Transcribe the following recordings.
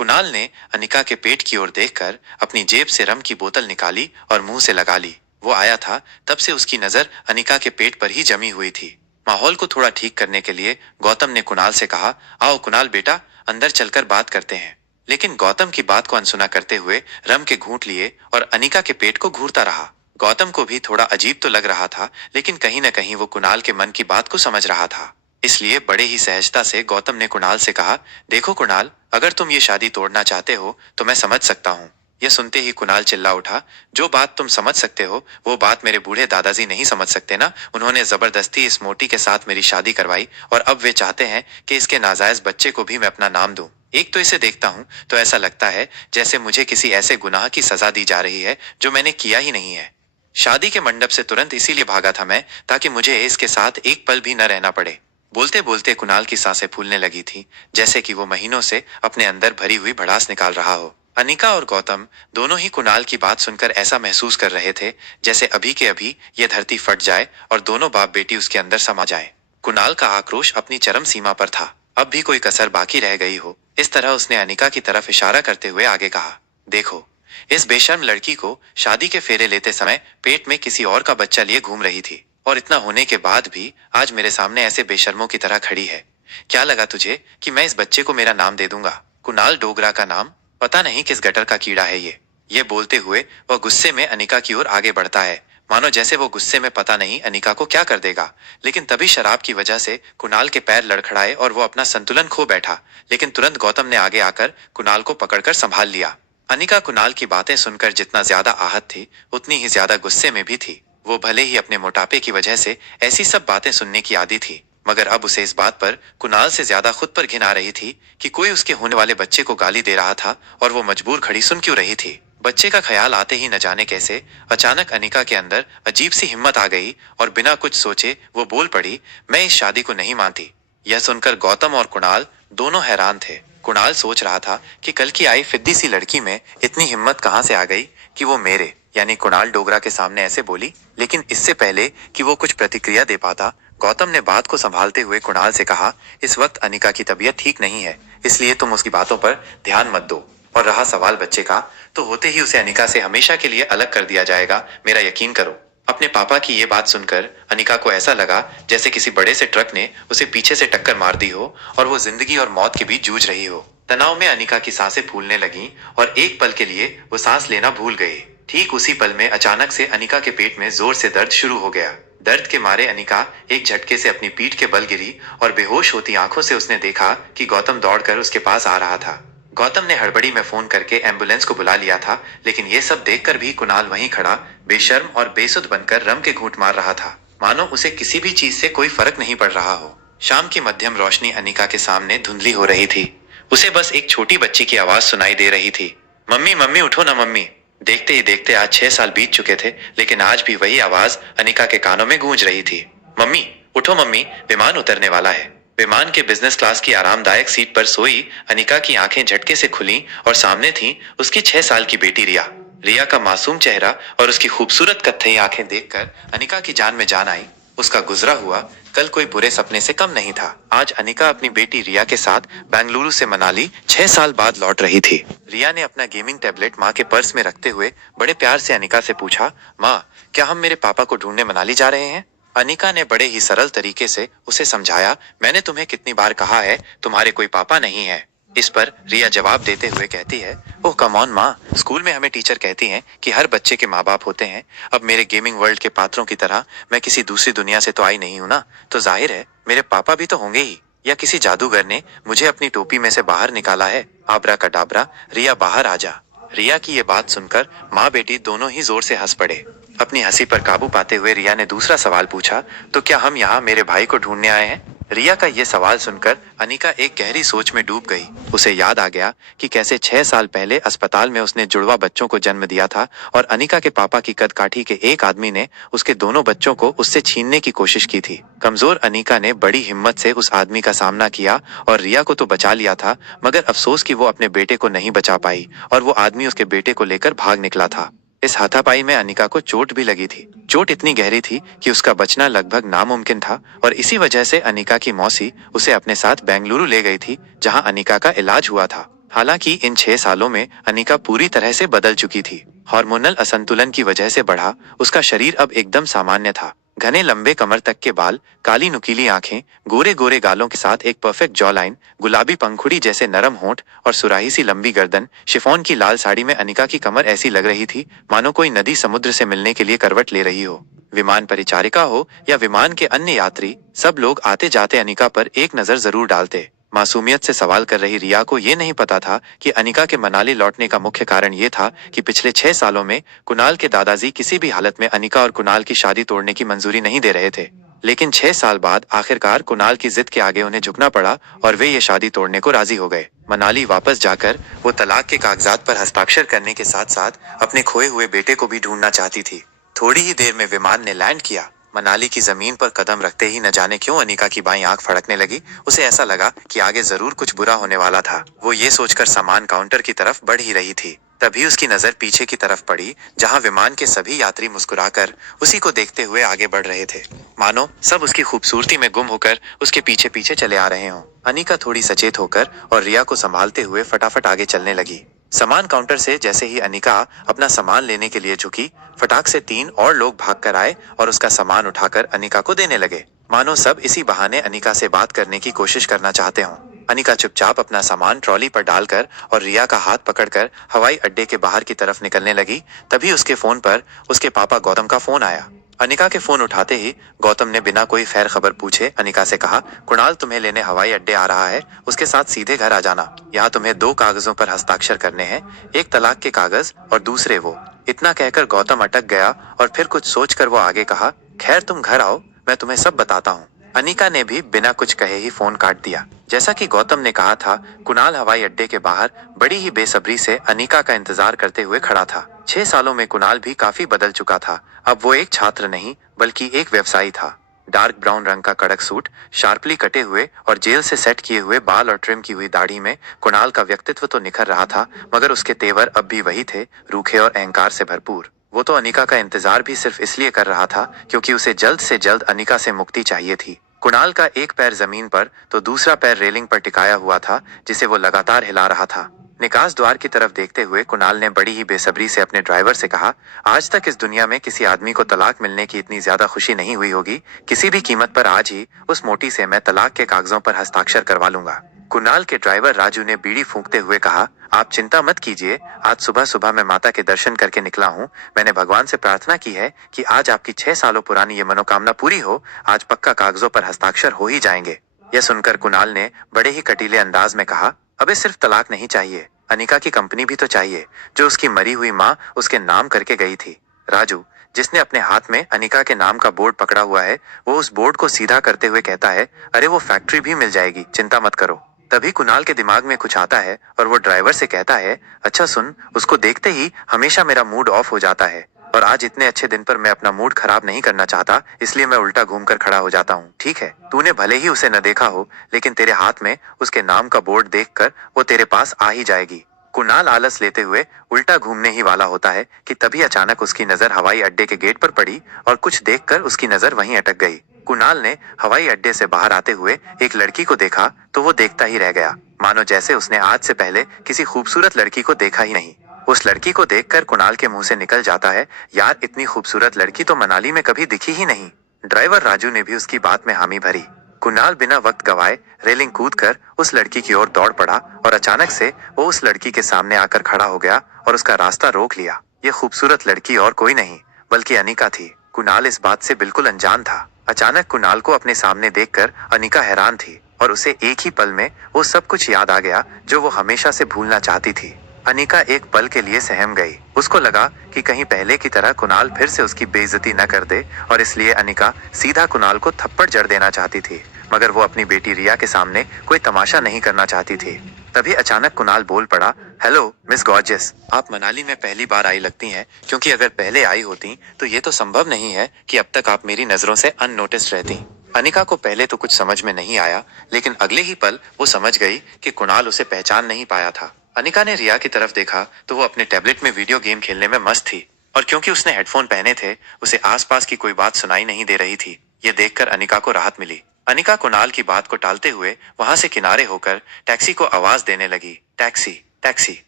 कुणाल ने अनिका के पेट की ओर देखकर अपनी जेब से रम की बोतल निकाली और मुंह से लगा ली। वो आया था तब से उसकी नजर अनिका के पेट पर ही जमी हुई थी। माहौल को थोड़ा ठीक करने के लिए गौतम ने कुणाल से कहा, आओ कुणाल बेटा, अंदर चलकर बात करते हैं। लेकिन गौतम की बात को अनसुना करते हुए रम के घूंट लिए और अनिका के पेट को घूरता रहा। गौतम को भी थोड़ा अजीब तो लग रहा था, लेकिन कहीं न कहीं वो कुणाल के मन की बात को समझ रहा था। इसलिए बड़े ही सहजता से गौतम ने कुणाल से कहा, देखो कुणाल, अगर तुम ये शादी तोड़ना चाहते हो तो मैं समझ सकता हूँ। यह सुनते ही कुणाल चिल्ला उठा, जो बात तुम समझ सकते हो वो बात मेरे बूढ़े दादाजी नहीं समझ सकते ना। उन्होंने जबरदस्ती इस मोटी के साथ मेरी शादी करवाई और अब वे चाहते हैं कि इसके नाजायज बच्चे को भी मैं अपना नाम दूं। एक तो इसे देखता हूँ तो ऐसा लगता है जैसे मुझे किसी ऐसे गुनाह की सजा दी जा रही है जो मैंने किया ही नहीं है। शादी के मंडप से तुरंत इसीलिए भागा था मैं, ताकि मुझे इसके साथ एक पल भी न रहना पड़े। बोलते बोलते कुणाल की सांसें फूलने लगी थी, जैसे कि वो महीनों से अपने अंदर भरी हुई भड़ास निकाल रहा हो। अनिका और गौतम दोनों ही कुणाल की बात सुनकर ऐसा महसूस कर रहे थे जैसे अभी के अभी ये धरती फट जाए और दोनों बाप बेटी उसके अंदर समा जाए। कुणाल का आक्रोश अपनी चरम सीमा पर था। अब भी कोई कसर बाकी रह गई हो, इस तरह उसने अनिका की तरफ इशारा करते हुए आगे कहा, देखो, इस बेशर्म लड़की को शादी के फेरे लेते समय पेट में किसी और का बच्चा लिए घूम रही थी, और इतना होने के बाद भी आज मेरे सामने ऐसे बेशर्मों की तरह खड़ी है। क्या लगा तुझे कि मैं इस बच्चे को मेरा नाम दे दूंगा? कुणाल डोगरा का नाम? पता नहीं किस गटर का कीड़ा है ये बोलते हुए वह गुस्से में अनिका की ओर आगे बढ़ता है, मानो जैसे वो गुस्से में पता नहीं अनिका को क्या कर देगा। लेकिन तभी शराब की वजह से कुणाल के पैर लड़खड़ाए और वो अपना संतुलन खो बैठा। लेकिन तुरंत गौतम ने आगे आकर कुणाल को पकड़कर संभाल लिया। अनिका कुणाल की बातें सुनकर जितना ज्यादा आहत थी उतनी ही ज्यादा गुस्से में भी थी। वो भले ही अपने मोटापे की वजह से ऐसी सब बातें सुनने की आदी थी, मगर अब उसे इस बात पर कुणाल से ज्यादा खुद पर घिन आ रही थी कि कोई उसके होने वाले बच्चे को गाली दे रहा था और वो मजबूर खड़ी सुन क्यों रही थी। बच्चे का ख्याल आते ही न जाने कैसे अचानक अनिका के अंदर अजीब सी हिम्मत आ गई और बिना कुछ सोचे वो बोल पड़ी, मैं इस शादी को नहीं मानती। यह सुनकर गौतम और कुणाल दोनों हैरान थे। कुणाल सोच रहा था कि कल की आई फिद्दी सी लड़की में इतनी हिम्मत कहाँ से आ गई कि वो मेरे यानी कुणाल डोगरा के सामने ऐसे बोली। लेकिन इससे पहले कि वो कुछ प्रतिक्रिया दे पाता, गौतम ने बात को संभालते हुए कुणाल से कहा, इस वक्त अनिका की तबीयत ठीक नहीं है, इसलिए तुम उसकी बातों पर ध्यान मत दो। और रहा सवाल बच्चे का, तो होते ही उसे अनिका से हमेशा के लिए अलग कर दिया जाएगा, मेरा यकीन करो। अपने पापा की ये बात सुनकर अनिका को ऐसा लगा जैसे किसी बड़े से ट्रक ने उसे पीछे से टक्कर मार दी हो और वो जिंदगी और मौत के बीच जूझ रही हो। तनाव में अनिका की सांसें फूलने लगीं और एक पल के लिए वो सांस लेना भूल गई। ठीक उसी पल में अचानक से अनिका के पेट में जोर से दर्द शुरू हो गया। दर्द के मारे अनिका एक झटके से अपनी पीठ के बल गिरी और बेहोश होती आंखों से उसने देखा कि गौतम दौड़कर उसके पास आ रहा था। गौतम ने हड़बड़ी में फोन करके एम्बुलेंस को बुला लिया था, लेकिन ये सब देखकर भी कुणाल वहीं खड़ा बेशर्म और बेसुध बनकर रम के घूंट मार रहा था, मानो उसे किसी भी चीज से कोई फर्क नहीं पड़ रहा हो। शाम की मध्यम रोशनी अनिका के सामने धुंधली हो रही थी। उसे बस एक छोटी बच्ची की आवाज सुनाई दे रही थी, मम्मी मम्मी उठो ना मम्मी। देखते ही देखते आज 6 साल बीत चुके थे, लेकिन आज भी वही आवाज अनिका के कानों में गूंज रही थी, मम्मी उठो मम्मी, विमान उतरने वाला है। विमान के बिजनेस क्लास की आरामदायक सीट पर सोई अनिका की आंखें झटके से खुली और सामने थी उसकी 6 साल की बेटी रिया। रिया का मासूम चेहरा और उसकी खूबसूरत कत्थई आंखें देखकर अनिका की जान में जान आई। उसका गुजरा हुआ कल कोई बुरे सपने से कम नहीं था। आज अनिका अपनी बेटी रिया के साथ बेंगलुरु से मनाली 6 साल बाद लौट रही थी। रिया ने अपना गेमिंग टैबलेट माँ के पर्स में रखते हुए बड़े प्यार से अनिका से पूछा, माँ क्या हम मेरे पापा को ढूंढने मनाली जा रहे हैं? अनिका ने बड़े ही सरल तरीके से उसे समझाया, मैंने तुम्हें कितनी बार कहा है तुम्हारे कोई पापा नहीं है। इस पर रिया जवाब देते हुए कहती है, ओह कम ऑन माँ, स्कूल में हमें टीचर कहती हैं कि हर बच्चे के माँ बाप होते हैं। अब मेरे गेमिंग वर्ल्ड के पात्रों की तरह मैं किसी दूसरी दुनिया से तो आई नहीं हूं ना, तो जाहिर है मेरे पापा भी तो होंगे ही, या किसी जादूगर ने मुझे अपनी टोपी में से बाहर निकाला है। आबरा कडाबरा, रिया बाहर आ जा। रिया की ये बात सुनकर माँ बेटी दोनों ही जोर से हंस पड़े। अपनी हंसी पर काबू पाते हुए रिया ने दूसरा सवाल पूछा, तो क्या हम यहाँ मेरे भाई को ढूंढने आए हैं? रिया का ये सवाल सुनकर अनिका एक गहरी सोच में डूब गई। उसे याद आ गया कि कैसे 6 साल पहले अस्पताल में उसने जुड़वा बच्चों को जन्म दिया था और अनिका के पापा की कदकाठी के एक आदमी ने उसके दोनों बच्चों को उससे छीनने की कोशिश की थी। कमजोर अनिका ने बड़ी हिम्मत से उस आदमी का सामना किया और रिया को तो बचा लिया था, मगर अफसोस कि वो अपने बेटे को नहीं बचा पाई और वो आदमी उसके बेटे को लेकर भाग निकला था। इस हाथापाई में अनिका को चोट भी लगी थी। चोट इतनी गहरी थी कि उसका बचना लगभग नामुमकिन था और इसी वजह से अनिका की मौसी उसे अपने साथ बेंगलुरु ले गई थी, जहां अनिका का इलाज हुआ था। हालांकि इन 6 सालों में अनिका पूरी तरह से बदल चुकी थी। हार्मोनल असंतुलन की वजह से बढ़ा उसका शरीर अब एकदम सामान्य था। घने लंबे कमर तक के बाल, काली नुकीली आंखें, गोरे गोरे गालों के साथ एक परफेक्ट जॉ लाइन, गुलाबी पंखुड़ी जैसे नरम होंठ और सुराही सी लंबी गर्दन। शिफॉन की लाल साड़ी में अनिका की कमर ऐसी लग रही थी मानो कोई नदी समुद्र से मिलने के लिए करवट ले रही हो। विमान परिचारिका हो या विमान के अन्य यात्री, सब लोग आते जाते अनिका पर एक नजर जरूर डालते। मासूमियत से सवाल कर रही रिया को ये नहीं पता था कि अनिका के मनाली लौटने का मुख्य कारण ये था कि पिछले 6 सालों में कुणाल के दादाजी किसी भी हालत में अनिका और कुणाल की शादी तोड़ने की मंजूरी नहीं दे रहे थे। लेकिन 6 साल बाद आखिरकार कुणाल की जिद के आगे उन्हें झुकना पड़ा और वे ये शादी तोड़ने को राजी हो गए। मनाली वापस जाकर वो तलाक के कागजात पर हस्ताक्षर करने के साथ साथ अपने खोए हुए बेटे को भी ढूंढना चाहती थी। थोड़ी ही देर में विमान ने लैंड किया। मनाली की जमीन पर कदम रखते ही न जाने क्यों अनिका की बाईं आंख फड़कने लगी। उसे ऐसा लगा कि आगे जरूर कुछ बुरा होने वाला था। वो ये सोचकर सामान काउंटर की तरफ बढ़ ही रही थी, तभी उसकी नजर पीछे की तरफ पड़ी जहां विमान के सभी यात्री मुस्कुराकर उसी को देखते हुए आगे बढ़ रहे थे, मानो सब उसकी खूबसूरती में गुम होकर उसके पीछे पीछे चले आ रहे हों। अनिका थोड़ी सचेत होकर और रिया को संभालते हुए फटाफट आगे चलने लगी। सामान काउंटर से जैसे ही अनिका अपना सामान लेने के लिए झुकी, फटाक से 3 और लोग भागकर आए और उसका सामान उठाकर अनिका को देने लगे, मानो सब इसी बहाने अनिका से बात करने की कोशिश करना चाहते हों। अनिका चुपचाप अपना सामान ट्रॉली पर डालकर और रिया का हाथ पकड़कर हवाई अड्डे के बाहर की तरफ निकलने लगी। तभी उसके फोन पर उसके पापा गौतम का फोन आया। अनिका के फोन उठाते ही गौतम ने बिना कोई खैर खबर पूछे अनिका से कहा, कुणाल तुम्हें लेने हवाई अड्डे आ रहा है, उसके साथ सीधे घर आ जाना। यहाँ तुम्हें 2 कागजों पर हस्ताक्षर करने हैं, एक तलाक के कागज और दूसरे वो। इतना कहकर गौतम अटक गया और फिर कुछ सोचकर वो आगे कहा, खैर तुम घर आओ, मैं तुम्हें सब बताता हूँ। अनिका ने भी बिना कुछ कहे ही फोन काट दिया। जैसा कि गौतम ने कहा था, कुणाल हवाई अड्डे के बाहर बड़ी ही बेसब्री से अनिका का इंतजार करते हुए खड़ा था। 6 सालों में कुणाल भी काफी बदल चुका था। अब वो एक छात्र नहीं बल्कि एक व्यवसायी था। डार्क ब्राउन रंग का कड़क सूट, शार्पली कटे हुए और जेल से सेट किए हुए बाल और ट्रिम की हुई दाढ़ी में कुणाल का व्यक्तित्व तो निखर रहा था, मगर उसके तेवर अब भी वही थे, रूखे और अहंकार से भरपूर। वो तो अनिका का इंतजार भी सिर्फ इसलिए कर रहा था क्योंकि उसे जल्द से जल्द अनिका से मुक्ति चाहिए थी। कुणाल का एक पैर जमीन पर तो दूसरा पैर रेलिंग पर टिकाया हुआ था, जिसे वो लगातार हिला रहा था। निकास द्वार की तरफ देखते हुए कुणाल ने बड़ी ही बेसब्री से अपने ड्राइवर से कहा, आज तक इस दुनिया में किसी आदमी को तलाक मिलने की इतनी ज्यादा खुशी नहीं हुई होगी। किसी भी कीमत पर आज ही उस मोटी से मैं तलाक के कागजों पर हस्ताक्षर करवा लूंगा। कुणाल के ड्राइवर राजू ने बीड़ी फूंकते हुए कहा, आप चिंता मत कीजिए, आज सुबह सुबह मैं माता के दर्शन करके निकला हूँ। मैंने भगवान से प्रार्थना की है कि आज आपकी 6 सालों पुरानी ये मनोकामना पूरी हो। आज पक्का कागजों पर हस्ताक्षर हो ही जाएंगे। यह सुनकर कुणाल ने बड़े ही कटीले अंदाज में कहा, अबे सिर्फ तलाक नहीं चाहिए, अनिका की कंपनी भी तो चाहिए, जो उसकी मरी हुई माँ उसके नाम करके गई थी। राजू, जिसने अपने हाथ में अनिका के नाम का बोर्ड पकड़ा हुआ है, वो उस बोर्ड को सीधा करते हुए कहता है, अरे वो फैक्ट्री भी मिल जाएगी, चिंता मत करो। तभी कुणाल के दिमाग में कुछ आता है और वो ड्राइवर से कहता है, अच्छा सुन, उसको देखते ही हमेशा मेरा मूड ऑफ हो जाता है और आज इतने अच्छे दिन पर मैं अपना मूड खराब नहीं करना चाहता, इसलिए मैं उल्टा घूमकर खड़ा हो जाता हूँ। ठीक है, तूने भले ही उसे न देखा हो, लेकिन तेरे हाथ में उसके नाम का बोर्ड देखकर वो तेरे पास आ ही जाएगी। कुणाल आलस लेते हुए उल्टा घूमने ही वाला होता है कि तभी अचानक उसकी नजर हवाई अड्डे के गेट पर पड़ी और कुछ देखकर उसकी नजर वहीं अटक गई। कुणाल ने हवाई अड्डे से बाहर आते हुए एक लड़की को देखा तो वो देखता ही रह गया, मानो जैसे उसने आज से पहले किसी खूबसूरत लड़की को देखा ही नहीं। उस लड़की को देखकर कुणाल के मुंह से निकल जाता है, यार इतनी खूबसूरत लड़की तो मनाली में कभी दिखी ही नहीं। ड्राइवर राजू ने भी उसकी बात में हामी भरी। कुणाल बिना वक्त गवाए रेलिंग कूदकर उस लड़की की ओर दौड़ पड़ा और अचानक से वो उस लड़की के सामने आकर खड़ा हो गया और उसका रास्ता रोक लिया। ये खूबसूरत लड़की और कोई नहीं बल्कि अनिका थी। कुणाल इस बात से बिल्कुल अनजान था। अचानक कुणाल को अपने सामने देखकर अनिका हैरान थी और उसे एक ही पल में वो सब कुछ याद आ गया जो वो हमेशा से भूलना चाहती थी। अनिका एक पल के लिए सहम गई। उसको लगा कि कहीं पहले की तरह कुणाल फिर से उसकी बेइज्जती न कर दे और इसलिए अनिका सीधा कुणाल को थप्पड़ जड़ देना चाहती थी, मगर वो अपनी बेटी रिया के सामने कोई तमाशा नहीं करना चाहती थी। तभी अचानक कुणाल बोल पड़ा, हेलो मिस गॉर्जियस, आप मनाली में पहली बार आई लगती हैं, क्योंकि अगर पहले आई होती तो ये तो संभव नहीं है कि अब तक आप मेरी नजरों से अननोटिस रहती। अनिका को पहले तो कुछ समझ में नहीं आया, लेकिन अगले ही पल वो समझ गई कि कुणाल उसे पहचान नहीं पाया था। अनिका ने रिया की तरफ देखा तो वो अपने टैबलेट में वीडियो गेम खेलने में मस्त थी और क्योंकि उसने हेडफोन पहने थे, उसे आसपास की कोई बात सुनाई नहीं दे रही थी। ये देखकर अनिका को राहत मिली। अनिका कुणाल की बात को टालते हुए वहां से किनारे होकर टैक्सी को आवाज देने लगी, टैक्सी, टैक्सी।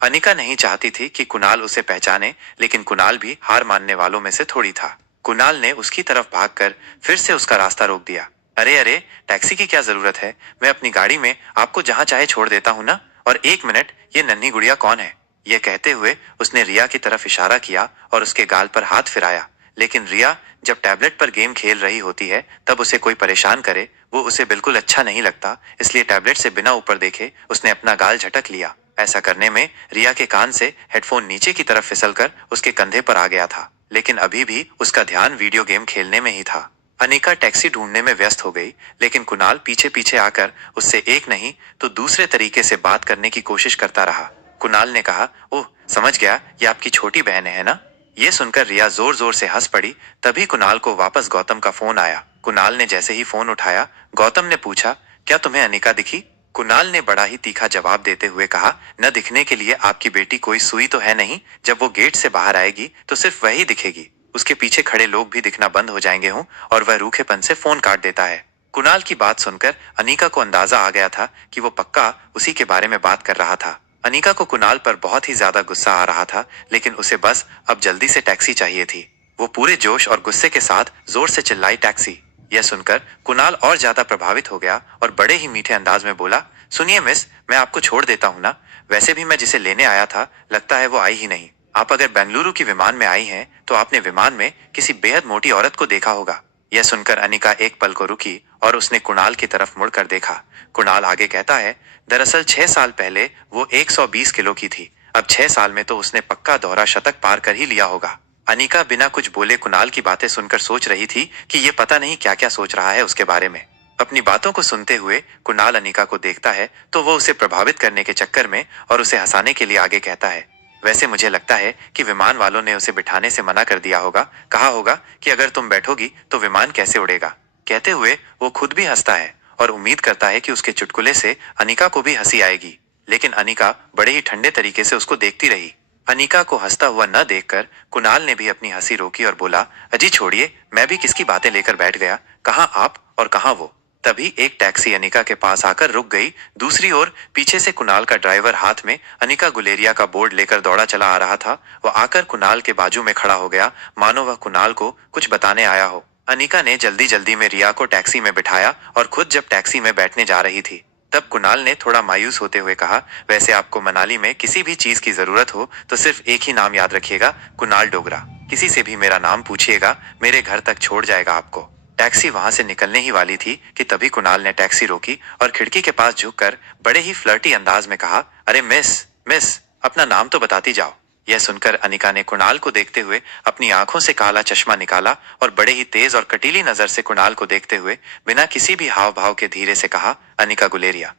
अनिका नहीं चाहती थी कि कुणाल उसे पहचाने, लेकिन कुणाल भी हार मानने वालों में से थोड़ी था। कुणाल ने उसकी तरफ भागकर फिर से उसका रास्ता रोक दिया। अरे अरे, टैक्सी की क्या जरूरत है, मैं अपनी गाड़ी में आपको जहां चाहे छोड़ देता हूं ना। और एक मिनट, ये नन्ही गुड़िया कौन है? यह कहते हुए उसने रिया की तरफ इशारा किया और उसके गाल पर हाथ फिराया। लेकिन रिया जब टैबलेट पर गेम खेल रही होती है तब उसे कोई परेशान करे वो उसे बिल्कुल अच्छा नहीं लगता, इसलिए टैबलेट से बिना ऊपर देखे उसने अपना गाल झटक लिया। ऐसा करने में रिया के कान से हेडफोन नीचे की तरफ फिसलकर उसके कंधे पर आ गया था, लेकिन अभी भी उसका ध्यान वीडियो गेम खेलने में ही था। अनिका टैक्सी ढूंढने में व्यस्त हो गई, लेकिन कुणाल पीछे पीछे आकर उससे एक नहीं तो दूसरे तरीके से बात करने की कोशिश करता रहा। कुणाल ने कहा, ओह समझ गया, ये आपकी छोटी बहन है ना? ये सुनकर रिया जोर जोर से हंस पड़ी। तभी कुणाल को वापस गौतम का फोन आया। कुणाल ने जैसे ही फोन उठाया, गौतम ने पूछा, क्या तुम्हें अनिका दिखी? कुणाल ने बड़ा ही तीखा जवाब देते हुए कहा, न दिखने के लिए आपकी बेटी कोई सुई तो है नहीं, जब वो गेट से बाहर आएगी तो सिर्फ वही दिखेगी, उसके पीछे खड़े लोग भी दिखना बंद हो जाएंगे हूँ। और वह रूखेपन से फोन काट देता है। कुणाल की बात सुनकर अनिका को अंदाजा आ गया था कि वो पक्का उसी के बारे में बात कर रहा था। अनिका को कुणाल पर बहुत ही ज्यादा गुस्सा आ रहा था, लेकिन उसे बस अब जल्दी से टैक्सी चाहिए थी। वो पूरे जोश और गुस्से के साथ जोर से चिल्लाई, टैक्सी। यह सुनकर कुणाल और ज्यादा प्रभावित हो गया और बड़े ही मीठे अंदाज में बोला, सुनिए मिस, मैं आपको छोड़ देता हूँ ना। वैसे भी मैं जिसे लेने आया था लगता है वो आई ही नहीं। आप अगर बेंगलुरु की विमान में आई हैं तो आपने विमान में किसी बेहद मोटी औरत को देखा होगा। यह सुनकर अनिका एक पल को रुकी और उसने कुणाल की तरफ मुड़कर देखा। कुणाल आगे कहता है, दरअसल 6 साल पहले वो 120 किलो की थी। अब 6 साल में तो उसने पक्का दोहरा शतक पार कर ही लिया होगा। अनिका बिना कुछ बोले कुणाल की बातें सुनकर सोच रही थी कि ये पता नहीं क्या क्या सोच रहा है उसके बारे में। अपनी बातों को सुनते हुए कुणाल अनिका को देखता है तो वो उसे प्रभावित करने के चक्कर में और उसे हंसाने के लिए आगे कहता है, वैसे मुझे लगता है कि विमान वालों ने उसे बिठाने से मना कर दिया होगा, कहा होगा कि अगर तुम बैठोगी तो विमान कैसे उड़ेगा। कहते हुए वो खुद भी हंसता है और उम्मीद करता है कि उसके चुटकुले से अनिका को भी हंसी आएगी, लेकिन अनिका बड़े ही ठंडे तरीके से उसको देखती रही। अनिका को हंसता हुआ न देखकर कुणाल ने भी अपनी हंसी रोकी और बोला, अजी छोड़िए, मैं भी किसकी बातें लेकर बैठ गया, कहाँ आप और कहाँ वो। तभी एक टैक्सी अनिका के पास आकर रुक गई। दूसरी ओर पीछे से कुणाल का ड्राइवर हाथ में अनिका गुलेरिया का बोर्ड लेकर दौड़ा चला आ रहा था। वह आकर कुणाल के बाजू में खड़ा हो गया, मानो वह कुणाल को कुछ बताने आया हो। अनिका ने जल्दी जल्दी में रिया को टैक्सी में बिठाया और खुद जब टैक्सी में बैठने जा रही थी तब कुणाल ने थोड़ा मायूस होते हुए कहा, वैसे आपको मनाली में किसी भी चीज की जरूरत हो तो सिर्फ एक ही नाम याद रखिएगा, कुणाल डोगरा। किसी से भी मेरा नाम पूछिएगा, मेरे घर तक छोड़ जाएगा आपको। टैक्सी वहां से निकलने ही वाली थी कि तभी कुणाल ने टैक्सी रोकी और खिड़की के पास झुककर बड़े ही फ्लर्टी अंदाज में कहा, अरे मिस, मिस, अपना नाम तो बताती जाओ। यह सुनकर अनिका ने कुणाल को देखते हुए अपनी आंखों से काला चश्मा निकाला और बड़े ही तेज और कटीली नजर से कुणाल को देखते हुए बिना किसी भी हाव भाव के धीरे से कहा, अनिका गुलेरिया।